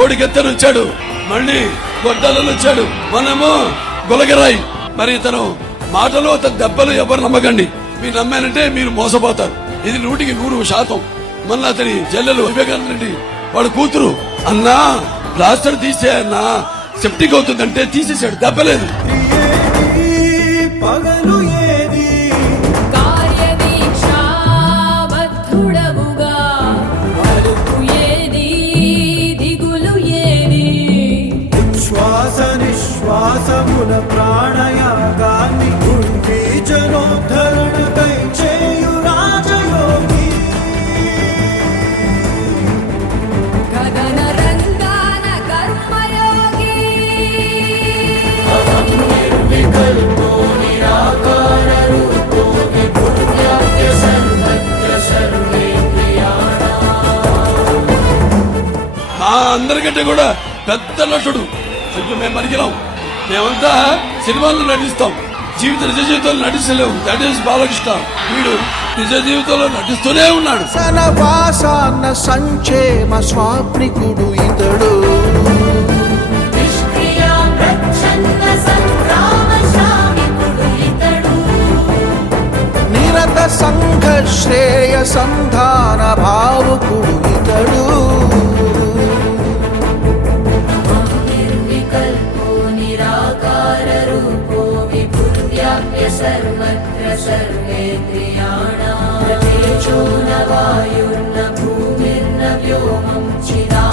కోడికెత్తను వచ్చాడు, మళ్ళీ గొడ్డలను వచ్చాడు, మనము గులగరాయి. మరి ఇతను మాటలు అతని దెబ్బలు ఎవరు నమ్మకండి. మీరు నమ్మానంటే మీరు మోసపోతారు. ఇది 100% మళ్ళీ అతని చెల్లెలు వివేకానంద రెడ్డి వాళ్ళ కూతురు, అన్నా ప్లాస్టర్ తీసే అన్నా సెప్టిక్ అవుతుందంటే తీసేసాడు, దెబ్బలేదు. పగలు ఏది కార్యదీక్షాబద్ధుడవుగా అలుపు ఏది దిగులు ఏది శ్వాస నిశ్వాసముల ప్రాణయాగాన్ని గుండి జనోద్ధరణకై చేయు రాజయోగి గగన రంగాన కర్మయోగి మా అందరికంటే కూడా పెద్ద నటుడు. మేము పనికిరాం, మేమంతా సినిమాల్లో నటిస్తాం, నిజ జీవితంలో నటించలేము. That is Balakrishna. వీడు నిజ జీవితంలో నటిస్తూనే ఉన్నాడు. సనవాసాన్న సంక్షేమ స్వాప్నికుడు ఇతడు నిరత సంఘ శ్రేయ సంధాన భావుకుడు ఇతడు सर्वत्र सर्वेन्द्रियाणां तेजो न वायुर्न भूमिर्न व्योमं चिदा